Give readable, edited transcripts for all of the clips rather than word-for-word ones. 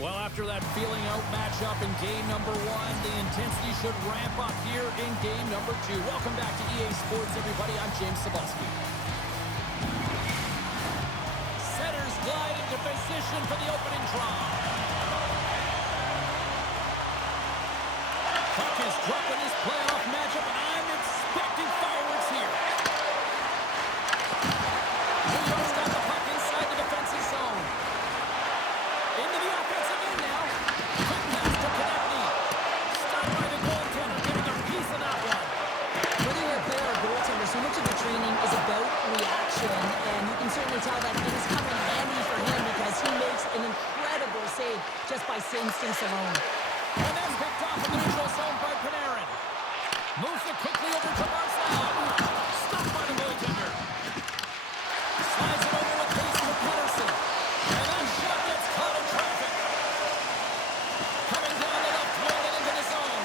Well, after that feeling out matchup in game number 1, the intensity should ramp up here in game number 2. Welcome back to EA Sports, everybody. I'm James Cebulski. Setters glide into position for the opening draw. Puck is dropping this playoff matchup, and I'm expecting fireworks here. New York's got the puck inside the defensive zone. Into the offensive end now. Quick pass to Konechny. Stopped by the goaltender, giving a piece of that one. Whether you're a player or a goaltender, so much of the training is about reaction, and you can certainly tell that it is coming handy for him because he makes an incredible save just by instincts alone. And then picked off in the neutral zone by Panarin. Moves it quickly over to Barzal. Stopped by the goaltender. Slides it over with pace to Pettersson. And that shot gets caught in traffic. Coming down the left wing and into the zone.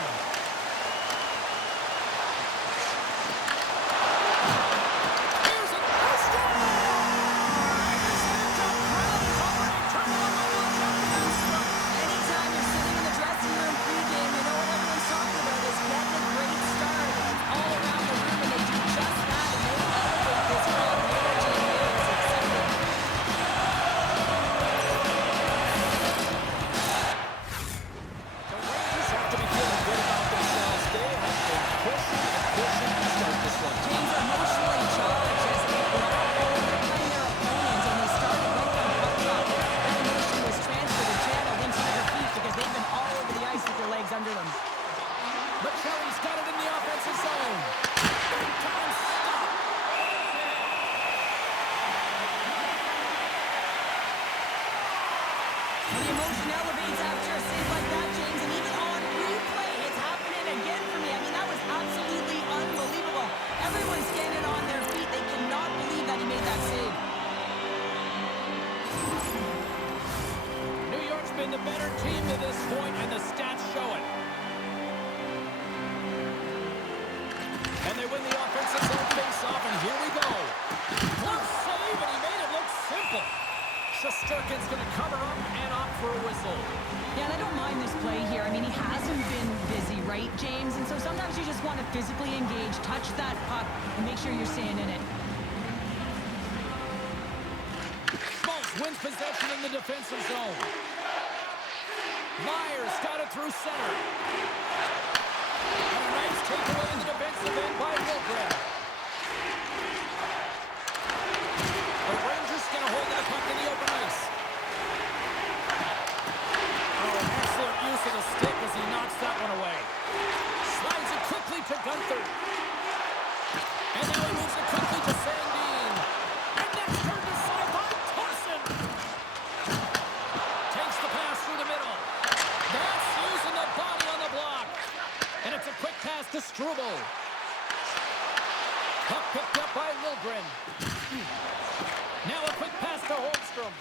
Here's an Ashton! Anytime you're sitting in the dressing room pregame, you know what everyone's talking about is getting a great start. It's all around the room, and they do just that, and they elevate this crowd. The energy in here is exciting. The Rangers have to be feeling good about themselves. They have been pushing and pushing to start this one. Teams are emotionally charged as they're playing their opponents, and they started right from puck drop. That emotion was transferred and channeled into their feet because they've been all over the ice with their legs under them. Machelli's got it in the offensive zone. Big time stop. The emotion elevates after a save like that, James, and even on replay, it's happening again for me. I mean, that was absolutely unbelievable. Everyone's standing on their feet. They cannot believe that he made that save. New York's been the better team to this point, and the stats show it. And they win the offensive zone face-off, and here we go. Close save, and he made it look simple. Shesterkin's going to cover up and opt for a whistle. Yeah, and I don't mind this play here. I mean, he hasn't been busy, right, James? And so sometimes you just want to physically engage, touch that puck, and make sure you're staying in it. Schmaltz wins possession in the defensive zone. Myers got it through center. And a nice takeaway in the defensive end by Wilgren. The Rangers going to hold the puck in the open ice. Oh, excellent use of the stick as he knocks that one away. Slides it quickly to Gunther. And now he moves it quickly to Sandin. And that's turned aside by Thorson. Takes the pass through the middle. That's using the body on the block. And it's a quick pass to Struble. Puck picked up by Wilgren. Now a quick pass to Holmstrom.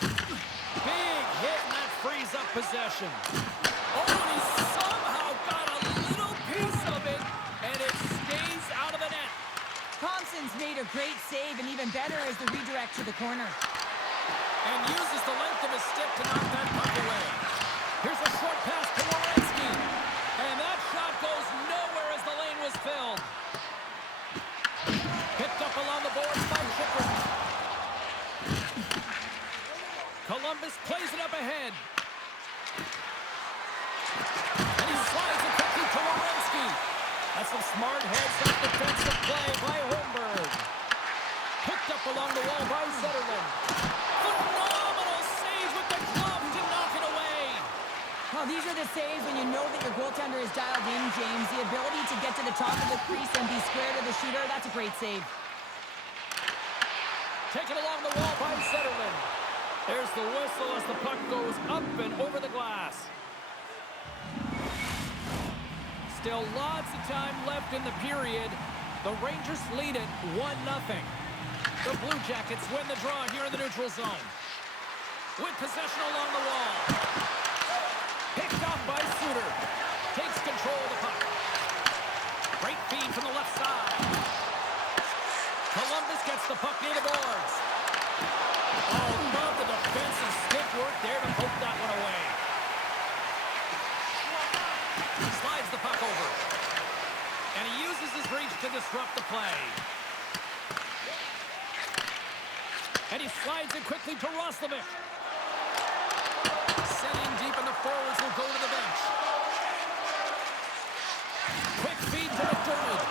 Big hit, and that frees up possession. Oh, and he somehow got a little piece of it, and it stays out of the net. Thompson's made a great save, and even better is the redirect to the corner. And uses the length of his stick to knock that puck away. Here's a short pass to Werenski. And that shot goes nowhere as the lane was filled. Picked up along the boards by Chychrun. Columbus plays it up ahead. And he slides it quickly to Werenski. That's some smart heads-up defensive play by Holmberg. Picked up along the wall by Zetterlund. Phenomenal save with the glove to knock it away. Well, these are the saves when you know that your goaltender is dialed in, James. The ability to get to the top of the crease and be square to the shooter, that's a great save. Taken along the wall by Zetterlund. There's the whistle as the puck goes up and over the glass. Still lots of time left in the period. The Rangers lead it 1-0. The Blue Jackets win the draw here in the neutral zone. With possession along the wall. Picked off by Suter. Takes control of the puck. Great feed from the left side. Columbus gets the puck near the boards. Oh, love the defensive stick work there to poke that one away. uses reach to disrupt the play. And he slides it quickly to Roslovic. Sending deep, and the forwards will go to the bench. Quick feed to McDermott.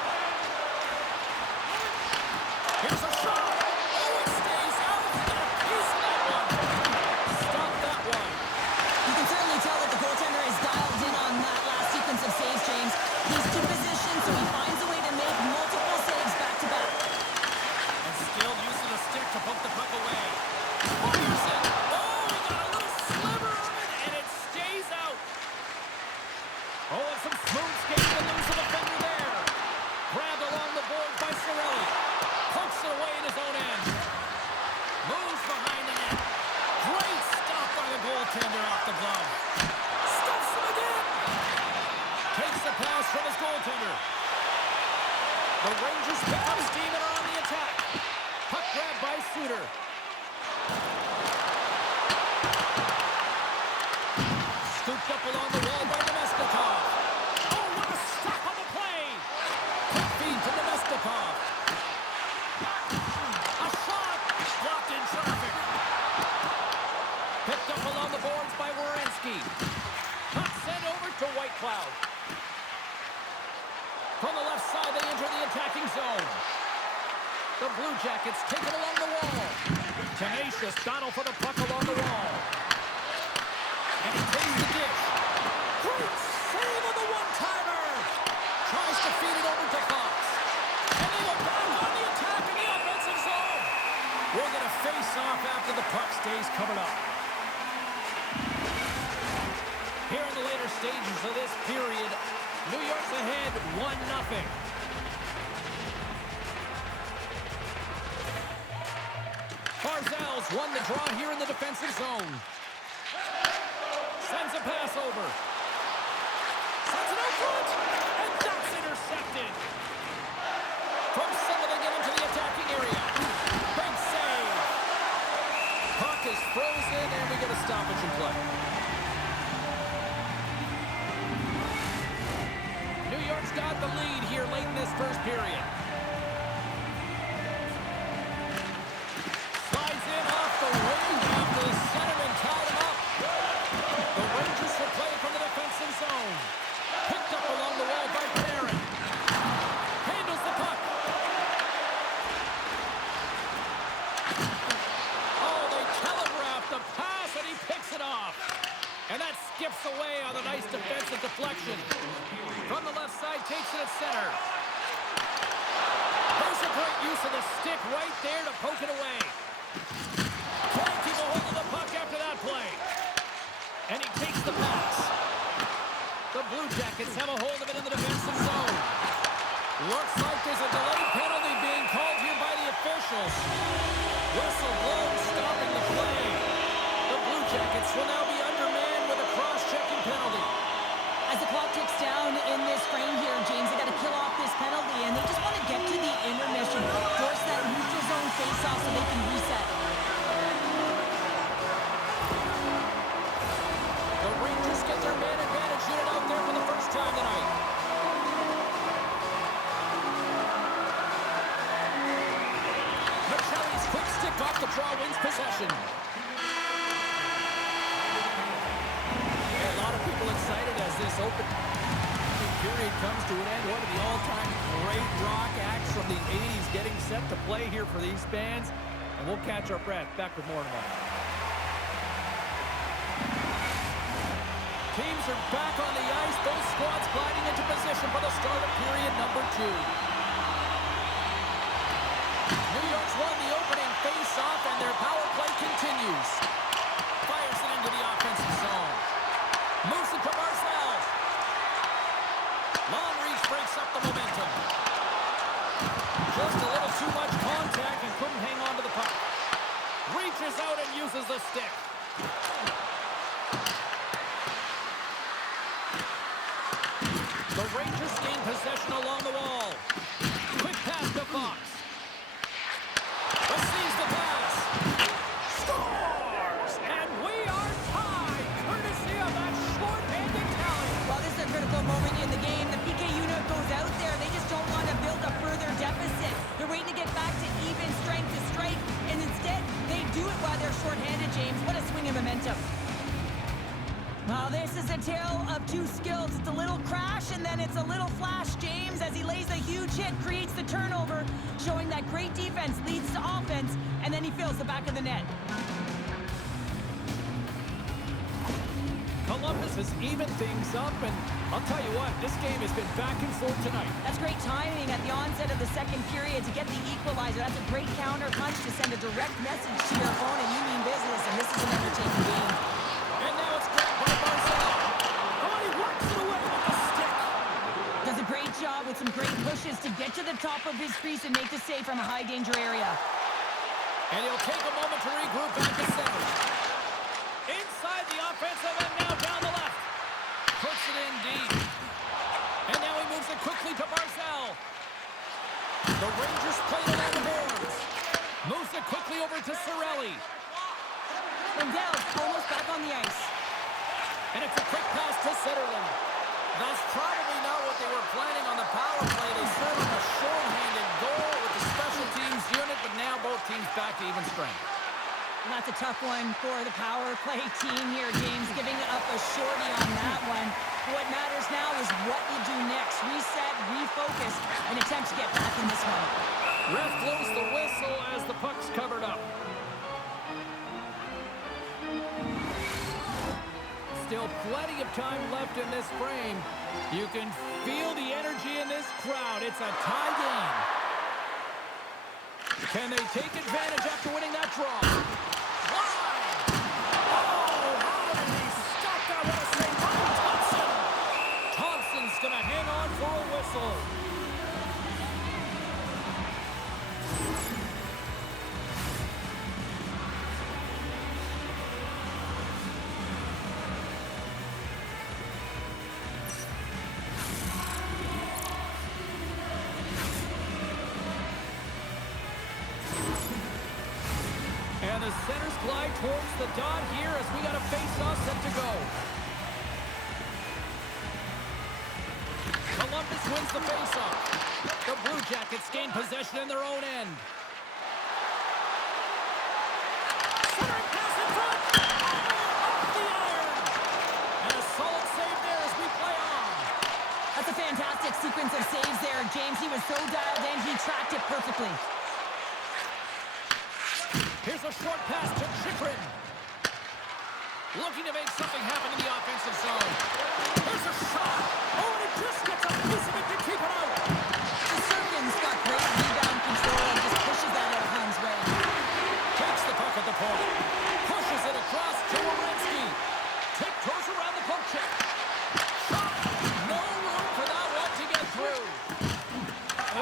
Here's a shot. Oh, it stays out. He got a piece of that one. Stop that one. You can certainly tell that the goaltender is dialed in on that last sequence of saves, James. He's too positioned, so he finds a way to make multiple saves back-to-back. And skilled use of the stick to poke the puck away. Fires it. Oh, he got a little sliver of it, and it stays out. Oh, and some smooth skating to lose the defender there. Grabbed along the board by Cirelli. Pokes it away in his own end. Moves behind the net. Great stop by the goaltender off the glove. Stuffs him again. Takes the pass from his goaltender. The Rangers pick up steam and are on the attack. Puck grab by Suter. Scooped up along the wall by Nemestikov. Oh, what a stop on the play. Quick feed to Nemestikov. A shot. Blocked in traffic. Picked up along the boards by Werenski. Puck sent over to Whitecloud. From the left side, they enter the attacking zone. The Blue Jackets take it along the wall. Tenacious battle for the puck along the wall. And he takes the dish. Great save of the one-timer. Tries to feed it over to Fox. And they go back on the attack in the offensive zone. We're going to face off after the puck stays covered up. Here in the later stages of this period, New York's ahead 1-0. Barzal's won the draw here in the defensive zone. Sends a pass over. Sends it out front. And that's intercepted. From Sullivan into the attacking area. Big save. Puck is frozen, and we get a stoppage in play. New York's got the lead here late in this first period. Slides in off the wing after the centerman tied him up. The Rangers will play from the defensive zone. Picked up along the wall by Panarin. Handles the puck. Oh, they telegraph the pass, and he picks it off. And that skips away on a nice defensive deflection. From the left side, takes it at center. There's a great use of the stick right there to poke it away. Can't keep a hold of the puck after that play. And he takes the pass. The Blue Jackets have a hold of it in the defensive zone. Looks like there's a delayed penalty being called here by the officials. Whistle blown, stopping the play. The Blue Jackets will now be undermanned with a cross-checking penalty. As the clock ticks down in this frame here, James, they got to kill off this penalty, and they just want to get to the intermission, force that neutral zone face-off so they can reset. The Rangers get their man advantage unit out there for the first time tonight. Machelli's quick stick off the draw wins possession. A lot of people excited as this open period comes to an end. One of the all-time great rock acts from the 80s getting set to play here for these fans. And we'll catch our breath. Back with more in a moment. Teams are back on the ice. Both squads gliding into position for the start of period number 2. New York's won the opening face-off, and their power play continues. Fires it into the offensive zone. Moves it to Barzal. Long reach breaks up the momentum. Just a little too much contact and couldn't hang on to the puck. Reaches out and uses the stick. The Rangers gain possession along the wall. Quick pass to Fox. Receives the pass. Scores! And we are tied, courtesy of that short-handed tally. Well, this is a critical moment in the game. The PK unit goes out there. They just don't want to are shorthanded, James. What a swing of momentum. Well, this is a tale of two skills. It's a little crash, and then it's a little flash. James, as he lays a huge hit, creates the turnover, showing that great defense leads to offense, and then he fills the back of the net. Columbus has evened things up, and I'll tell you what, this game has been back and forth tonight. That's great timing at the onset of the second period to get the equalizer. That's a great counter punch to send a direct message to your opponent. You mean business, and this is an entertaining game. And now it's grabbed by Barzal. Oh, he works it away with the stick. Does a great job with some great pushes to get to the top of his crease and make the save from a high-danger area. And he'll take a moment to regroup back to center. Inside the offensive end, now down the left. Puts it in deep. And now he moves it quickly to Barzal. The Rangers played it on the boards. Moves it quickly over to Cirelli. Lindell's almost back on the ice. And it's a quick pass to Zetterlund. That's probably not what they were planning on the power play. They served a short-handed goal with the special teams unit, but now both teams back to even strength. And that's a tough one for the power play team here, James, giving up a shorty on that one. What matters now is what you do next. Reset, refocus, and attempt to get back in this one. Ref blows the whistle as the puck's covered up. Still plenty of time left in this frame. You can feel the energy in this crowd. It's a tie game. Can they take advantage after winning that draw? Wide! Oh, how did he stop that? What a save by Thompson! Thompson's going to hang on for a whistle. And the centers glide towards the dot here as we got a face-off set to go. Columbus wins the face-off. The Blue Jackets gain possession in their own end. Centering pass in front. Off the iron. And a solid save there as we play on. That's a fantastic sequence of saves there, James. He was so dialed in, he tracked it perfectly. Here's a short pass to Chychrun. Looking to make something happen in the offensive zone. Here's a shot. Oh, and it just gets a piece of it to keep it out. The Serbian's got great rebound control and just pushes that out of harm's way. Takes the puck at the point. Pushes it across to Werenski. Tiptoes around the poke check. Shot. No room for that one to get through.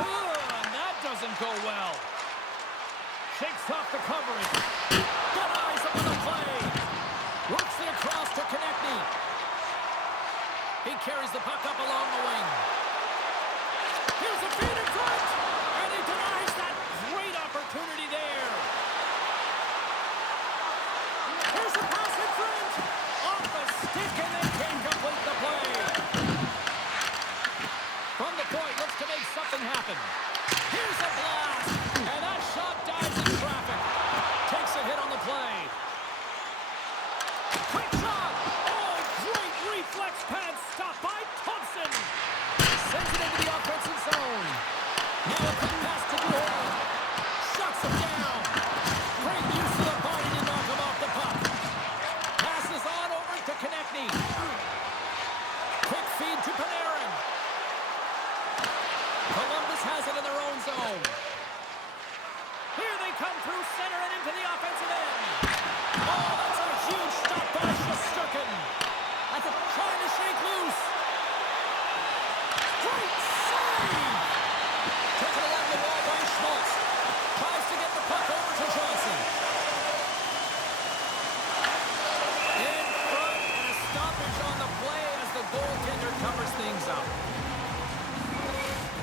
And that doesn't go well. Shakes off the coverage. Denies him on the play. Works it across to Konechny. He carries the puck up along the wing. Here's a feed in front. And he denies that great opportunity there. Here's a pass in front. Off the stick and they can't complete the play. From the point, looks to make something happen. Here's a blast. And that shot dives in traffic. Takes a hit on the play. Quick shot. Oh, great reflex pad stop by Thompson. Sends it into the offensive zone. Now a quick pass to Duhon. Shuts him down. Great use of the body to knock him off the puck. Passes on over to Konechny. Quick feed to Panarin. Columbus has it in their own zone. Here they come through center and into the offensive end. Oh, that's a huge stop by Shesterkin. That's a Trying to shake loose. Great save. Taken along the wall by Schmaltz. Tries to get the puck over to Johnson. In front and a stoppage on the play as the goaltender covers things up.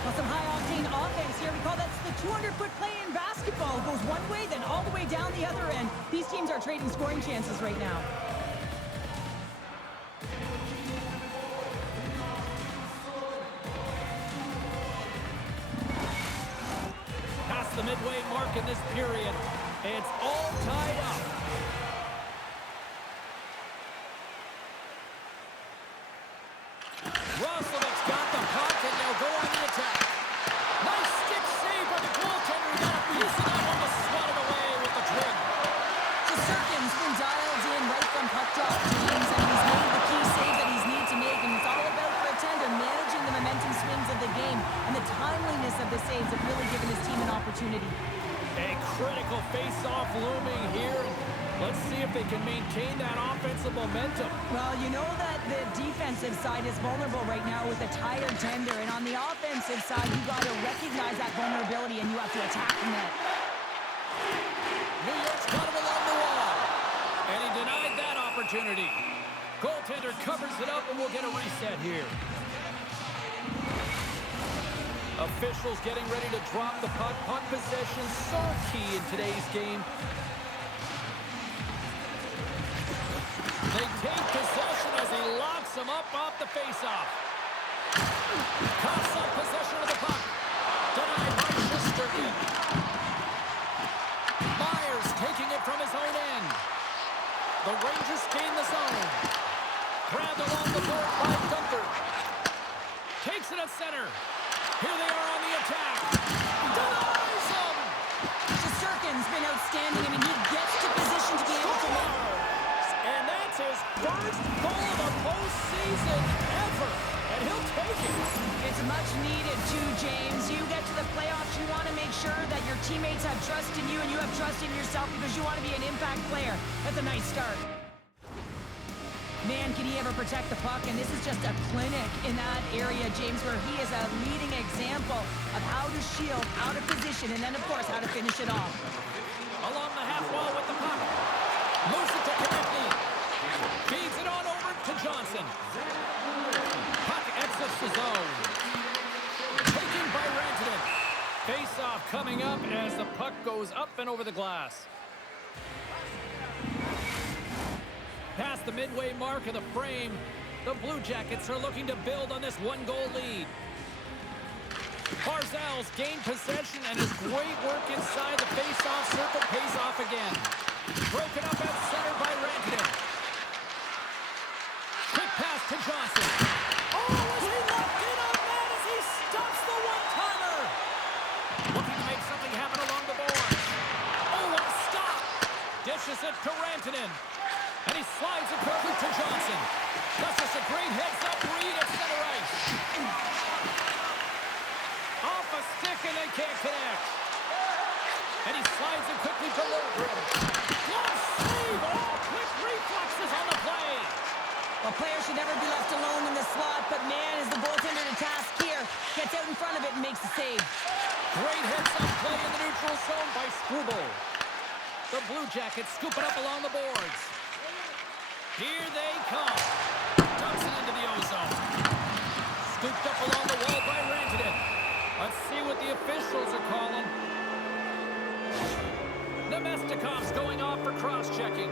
Well, some high-octane offense here. We call that the 200-foot play in basketball. It goes one way, then all the way down the other end. These teams are trading scoring chances right now. Past the midway mark in this period. It's all tied up. Roslovic's got the puck, and they'll go on the attack. Nice stick save by the goaltender. He got a piece of that one to swat it away with the twig. Shesterkin's been dialed in right from puck drop, James, and he's made the key save that he's need to make, and it's all about for a tender managing the momentum swings of the game, and the timeliness of the saves have really given his team an opportunity. A critical face-off looming here. Let's see if they can maintain that offensive momentum. Well, you know that the defensive side is vulnerable right now with a tired tender, and on the offensive side, you got to recognize that vulnerability, and you have to attack the net. New York's got him along the wall, and he denied that opportunity. Goaltender covers it up, and we'll get a reset here. Officials getting ready to drop the puck. Puck possession so key in today's game. They take possession as he locks him up off the faceoff. Cuffs up possession of the puck. Denied by Shesterkin. Myers taking it from his own end. The Rangers gain the zone. Grabbed along the board by Gunther. Takes it at center. Here they are on the attack. Denies him! Shesterkin's been outstanding. I mean, he gets to position to be able to win. And that's his first goal of the postseason ever. And he'll take it. It's much needed too, James. You get to the playoffs, you want to make sure that your teammates have trust in you and you have trust in yourself because you want to be an impact player. That's a nice start. Man, can he ever protect the puck? And this is just a clinic in that area, James, where he is a leading example of how to shield out of position and then, of course, how to finish it off. Along the half wall with the puck. Moves it to Konechny. Feeds it on over to Johnson. Puck exits the zone. Taken by Rantanen. Face-off coming up as the puck goes up and over the glass. Past the midway mark of the frame, the Blue Jackets are looking to build on this one-goal lead. Barzal's gained possession, and his great work inside the face-off circle pays off again. Broken up at center by Rantanen. Quick pass to Johnson. Oh, is he locked in on that as he stops the one-timer? Looking to make something happen along the boards. Oh, what a stop! Dishes it to Rantanen. And he slides it quickly to Johnson. That's just a great heads-up read at center ice. Off a stick and they can't connect. And he slides it quickly to Lundgren. Glove save! Oh, quick reflexes on the play. Well, players should never be left alone in the slot, but man, is the goaltender to task here. Gets out in front of it and makes the save. Great heads-up play in the neutral zone by Struble. The Blue Jackets scoop it up along the boards. Here they come. Dumps it into the ozone. Scooped up along the wall by Rantanen. Let's see what the officials are calling. Nemestikov's going off for cross-checking.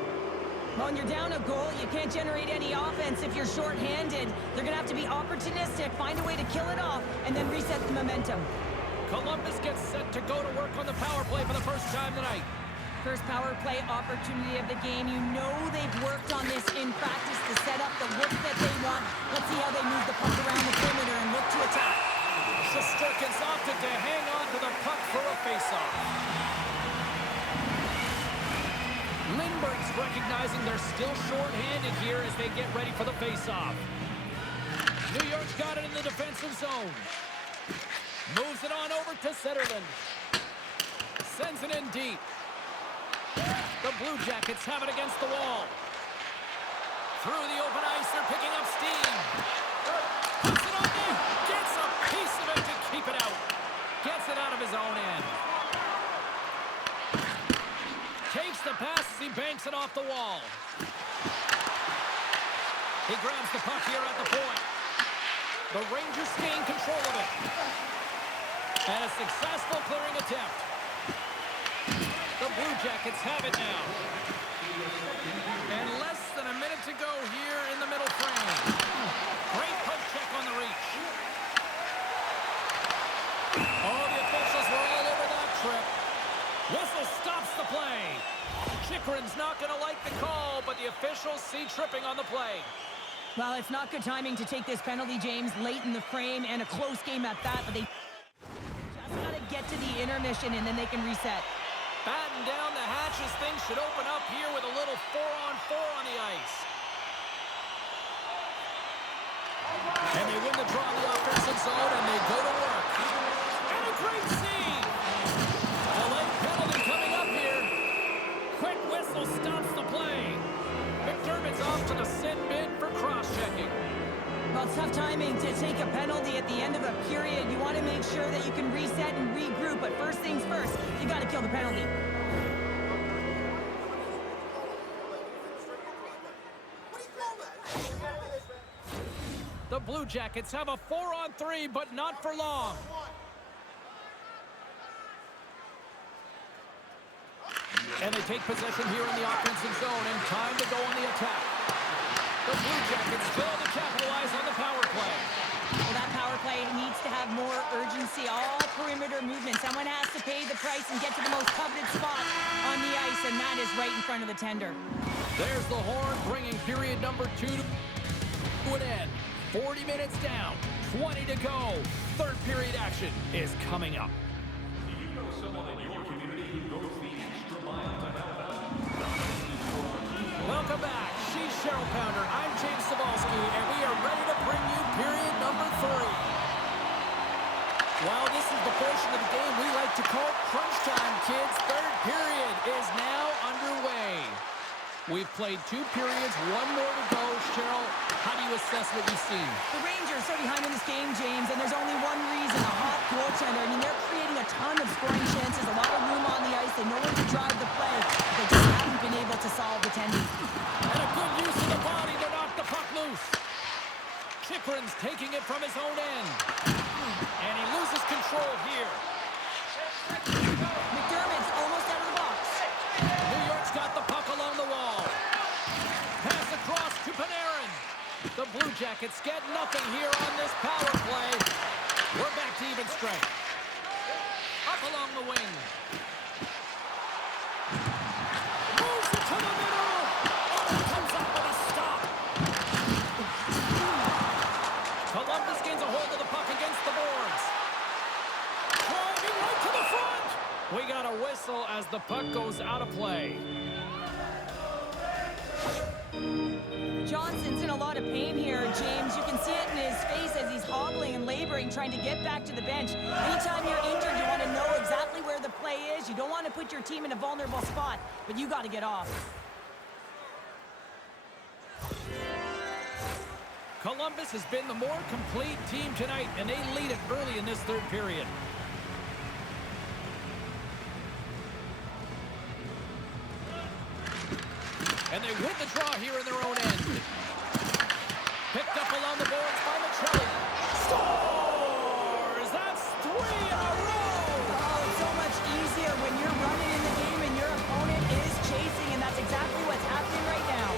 Well, when you're down a goal, you can't generate any offense if you're shorthanded. They're going to have to be opportunistic, find a way to kill it off, and then reset the momentum. Columbus gets set to go to work on the power play for the first time tonight. First power play opportunity of the game. You know they've worked on this in practice to set up the look that they want. Let's see how they move the puck around the perimeter and look to attack. Shesterkin's opted to hang on to the puck for a faceoff. Lindbergh's recognizing they're still short-handed here as they get ready for the faceoff. New York's got it in the defensive zone. Moves it on over to Zetterlund. Sends it in deep. The Blue Jackets have it against the wall. Through the open ice, they're picking up steam. Puts it on in. Gets a piece of it to keep it out. Gets it out of his own end. Takes the pass as he banks it off the wall. He grabs the puck here at the point. The Rangers gain control of it. And a successful clearing attempt. The Blue Jackets have it now. And less than a minute to go here in the middle frame. Great poke check on the reach. Oh, the officials were all over that trip. Whistle stops the play. Chychrun's not going to like the call, but the officials see tripping on the play. Well, it's not good timing to take this penalty, James, late in the frame, and a close game at that, but they just got to get to the intermission, and then they can reset. Batten down the hatches. Things should open up here with a little 4-on-4 on the ice. And they win the draw in the offensive zone, and they go to work. And a great save! A late penalty coming up here. Quick whistle stops the play. McDermott's off to the sin bin for cross-checking. Well, it's tough timing to take a penalty at the end of a period. You want to make sure that you can reset and regroup, but first things first, you got to kill the penalty. The Blue Jackets have a 4-on-3, but not for long. And they take possession here in the offensive zone, and time to go on the attack. The Blue Jackets fail to capitalize on the power play. Well, that power play needs to have more urgency, all perimeter movement. Someone has to pay the price and get to the most coveted spot on the ice, and that is right in front of the tender. There's the horn, bringing period number 2 to an end. 40 minutes down, 20 to go. Third period action is coming up. Do you know someone in your community who goes the extra mile to help out? Welcome back. She's Cheryl Pounder. I'm James Cebulski, and we are ready to bring you period number 3. Well, this is the portion of the game we like to call crunch time, kids. Third period is now underway. We've played 2 periods, 1 more to go. Cheryl, how do you assess what you've seen? The Rangers are behind in this game, James, and there's only one reason, a hot goaltender. I mean, they're creating a ton of scoring chances, a lot of room on the ice. They know when to drive the play. They just haven't been able to solve the tender. And a good use of the body to knock the puck loose. Chikrin's taking it from his own end. And he loses control here. McDermott's almost out of the box. New York's got the puck along the wall. Pass across to Panarin. The Blue Jackets get nothing here on this power play. We're back to even strength. Up along the wing. Moves it to the middle. Oh, comes up with a stop. Columbus gains a hold of the puck against the boards. Driving right to the front. We got a whistle as the puck goes out of play. Johnson's in a lot of pain here, James. You can see it in his face as he's hobbling and laboring, trying to get back to the bench. Anytime you're injured, you want to know exactly where the play is. You don't want to put your team in a vulnerable spot, but you got to get off. Columbus has been the more complete team tonight, and they lead it early in this third period. And they win the draw here in their own end. Picked up along the boards by Machelli. Scores! That's 3 in a row! Oh, it's so much easier when you're running in the game and your opponent is chasing, and that's exactly what's happening right now.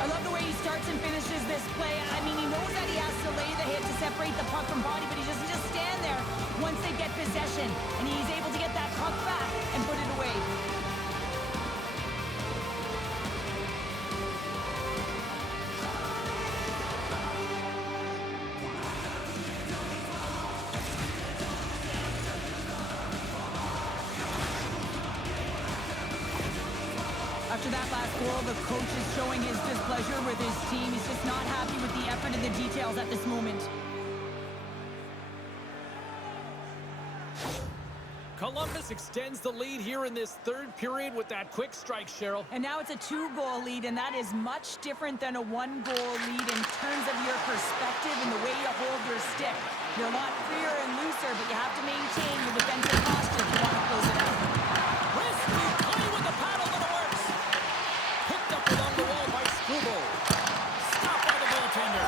I love the way he starts and finishes this play. I mean, he knows that he has to lay the hit to separate the puck from body, but he doesn't just stand there once they get possession, and he's able to get that puck back and put it away. After that last goal, the coach is showing his displeasure with his team. He's just not happy with the effort and the details at this moment. Columbus extends the lead here in this third period with that quick strike, Cheryl. And now it's a 2-goal lead, and that is much different than a 1-goal lead in terms of your perspective and the way you hold your stick. You're a lot freer and looser, but you have to maintain your defensive posture if you want to close it out. Risky play with the paddle, but it works. Picked up along the wall by Struble. Stopped by the goaltender.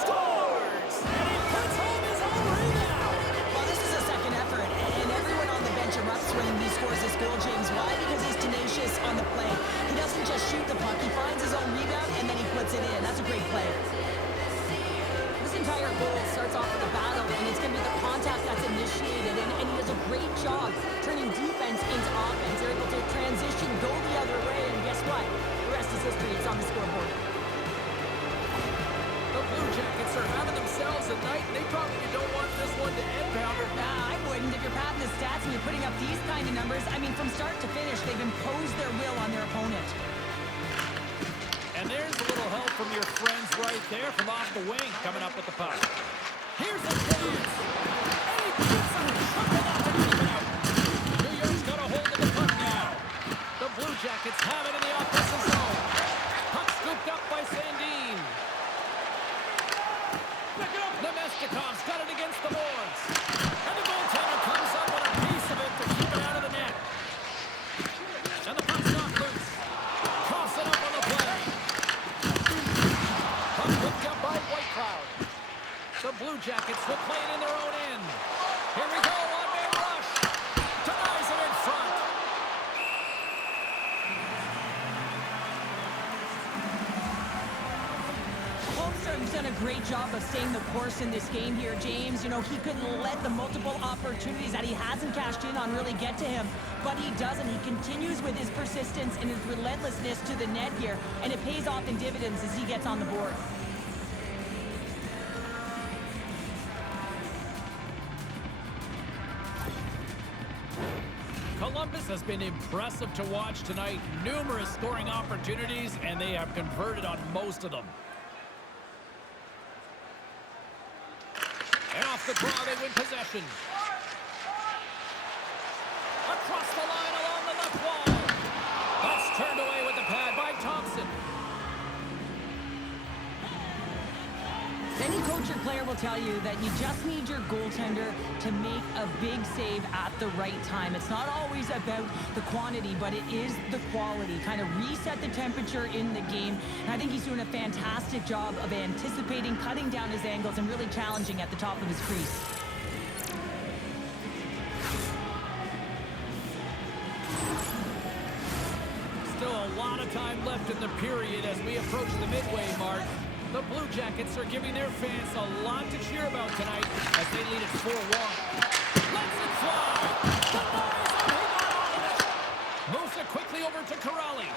Scores! And he puts home his own rebound. Well, this is a second effort, and everyone on the bench erupts when he scores this goal, James. Why? Because he's tenacious on the play. He doesn't just shoot the puck. He finds his own rebound, and then he puts it in. That's a great play. This entire goal starts off with a battle, and it's going to be the contact that's initiated, and he does a great job turning defense into offense. They're able to transition, go the other way, and guess what? shots and you're putting up these kind of numbers, I mean, from start to finish, they've imposed their will on their opponent. And there's a little help from your friends right there from off the wing coming up with the puck. Here's a chance. And he gets him. Shuffled up and keep it out. New York's got a hold of the puck now. The Blue Jackets have it in the offensive zone. Puck scooped up by Sandin. Nemestikov's got it against the boards. And the goaltender comes up with a piece of it to keep it out of the net. And the puck's not loose. Coughs it up on the play. Puck picked up by White Cloud. The Blue Jackets will play it in their own end. Here we go, one-man rush. Denies it in front. Holmstrom's done a great job of staying the course in this game here, James. You know, he couldn't let the multiple opportunities that he hasn't cashed in on really get to him, but he doesn't. He continues with his persistence and his relentlessness to the net here, and it pays off in dividends as he gets on the board. Columbus has been impressive to watch tonight. Numerous scoring opportunities, and they have converted on most of them. And off the draw, they win possession. Across the line along the left wall. That's turned away with the pad by Thompson. Any coach or player will tell you that you just need your goaltender to make a big save at the right time. It's not always about the quantity, but it is the quality. Kind of reset the temperature in the game. And I think he's doing a fantastic job of anticipating, cutting down his angles, and really challenging at the top of his crease. Still a lot of time left in the period as we approach the midway mark. The Blue Jackets are giving their fans a lot to cheer about tonight as they lead at 4-1. Lets it fly. Denies him. He got all of it. Moves it quickly over to Corrali.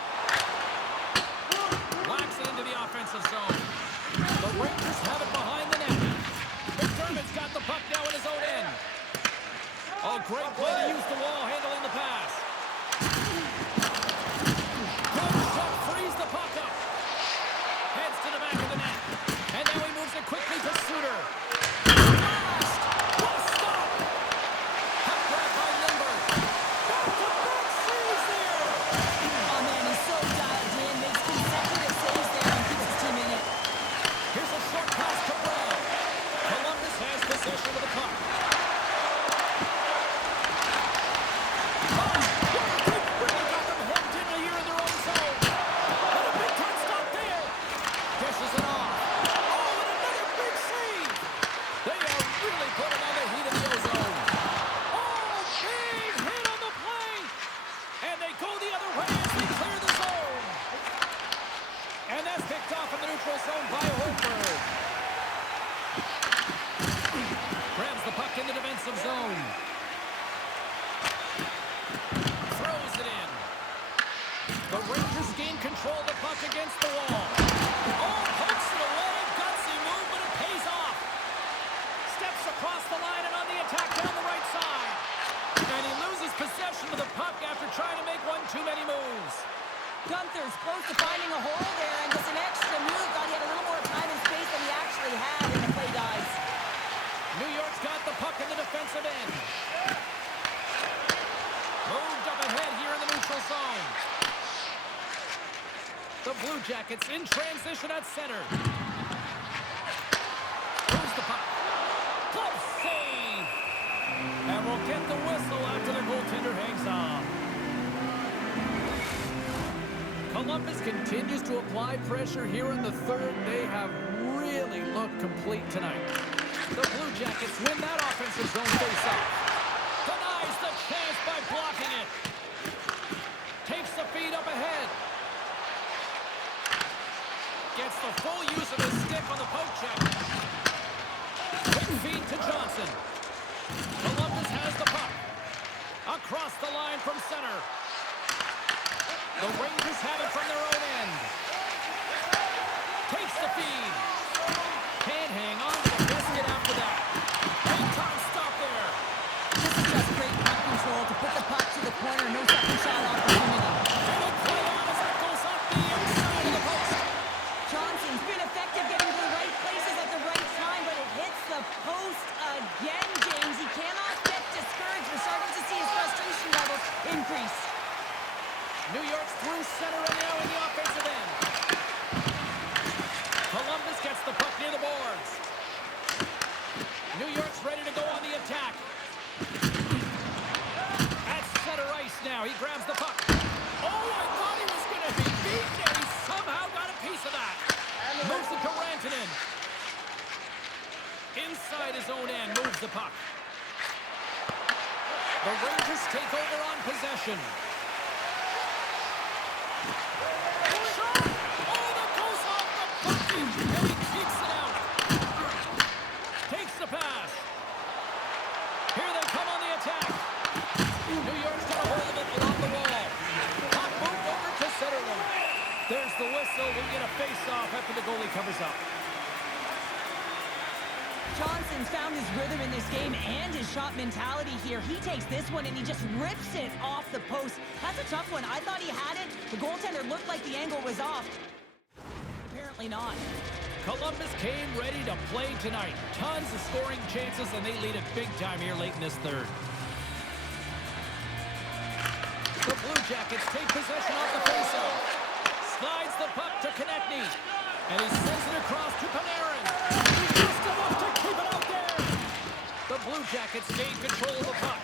Locks it into the offensive zone. The Rangers have it behind the net. McDermott's got the puck now in his own end. Oh, great play to use the wall handling the pass. Good shot. Frees the puck up. Heads to the back of the net. And now he moves it quickly to Suter. Blast! What a stop! Puck grab by Lindbergh. Back-to-back saves there! Oh, man, he's so dialed in. Makes consecutive saves there and keeps his team in it. Here's a short pass to Brown. Columbus has possession of the puck. Oh, what a quick really got them hemmed in here in their own zone. And a big time stop there. Dishes it off. Oh, and another big save. They are really putting on the heat in the ozone. Oh, big hit on the play. And they go the other way as they clear the zone. And that's picked off in the neutral zone by Holmberg. Grabs the puck in the defensive zone. Throws it in. The Rangers gain control of the puck against the wall. Oh, pokes it away. Gutsy move, but it pays off. Steps across the line and on the attack down the right side. And he loses possession of the puck after trying to make one too many moves. Gunther's close to finding a hole there and gets an extra move. Thought he had a little more time and space than he actually had, and the play dies. New York's got the puck in the defensive end. Moved up ahead here in the neutral zone. The Blue Jackets in transition at center. Moves the puck. Close save. And we'll get the whistle after the goaltender hangs on. Columbus continues to apply pressure here in the third. They have really looked complete tonight. The Blue Jackets win that offensive zone face-off. Denies the chance by blocking it. Takes the feed up ahead. Gets the full use of his stick on the poke check. Quick feed to Johnson. Columbus has the puck. Across the line from center. The Rangers have it from their own end. Takes the feed. Can't hang on to the biscuit after that. Big time stop there. This is just great puck corner. No second shot opportunity. They will play on as that goes off the inside of the post. Johnson's been effective getting to the right places at the right time, but it hits the post again, James. He cannot get discouraged. We're starting to see his frustration levels increase. New York's through center and now in the offensive end. Columbus gets the puck near the boards. New York's ready to go on the attack. At center ice now. He grabs the puck. Oh, I thought he was going to be beaten, and he somehow got a piece of that. Moves it to Rantanen. Inside his own end, moves the puck. The Rangers take over on possession. Shot! Oh, that goes off the puck, and he keeps it out. Takes the pass. Here they come on the attack. New York's got a hold of it along the wall. Puck moved over to center line. There's the whistle. We get a face-off after the goalie covers up. Johnson's found his rhythm in this game and his shot mentality here. He takes this one and he just rips it off the post. That's a tough one. I thought he had it. The goaltender looked like the angle was off. Apparently not. Columbus came ready to play tonight. Tons of scoring chances, and they lead it big time here late in this third. The Blue Jackets take possession off the faceoff. Slides the puck to Konechny. And he sends it across to Panarin. He's just enough to keep it out there. The Blue Jackets gain control of the puck.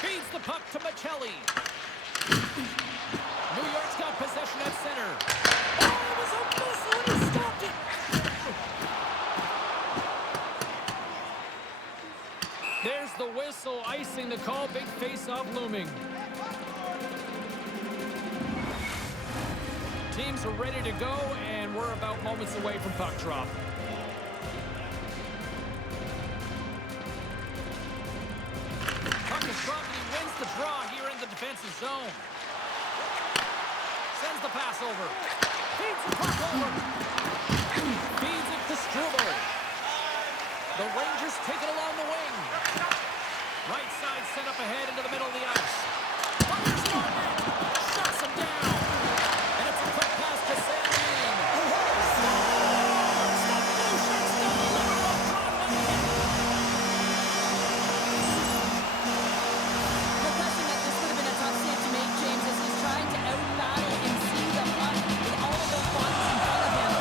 Feeds the puck to Machelli. New York's got possession at center. Oh, it was a missile and he stopped it. There's the whistle, icing the call. Big face-off looming. Teams are ready to go, and we're about moments away from puck drop. Puck is dropped, and he wins the draw here in the defensive zone. Sends the pass over. Feeds the puck over. Feeds it to Struble. The Rangers take it along the wing. Right side set up ahead into the middle of the ice. Fires it on net. Shuts him down. And it's a quick pass to Sandin. Scores! The Blue Shirts deliver on Broadway. No question that this would have been a tough save to make, James, as he's trying to out-battle and see the puck with all of those bodies in front of him.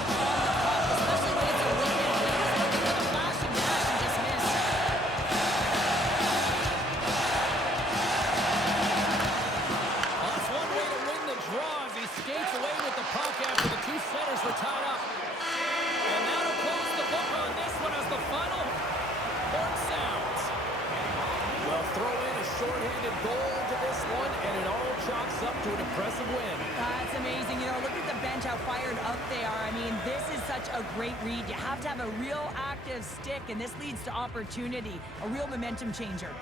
Especially when it's a wicked play. With a flashing dash and just missed. Well, that's one way to win the draw as he skates away with the puck after the two centers were tied up. And that'll close the book on this one as the final horn sounds. Well, throw in a shorthanded goal to this one, and it all chalks up to an impressive win. That's amazing. You know, look at the bench, how fired up they are. I mean, this is such a great read. You have to have a real active stick, and this leads to opportunity, a real momentum changer.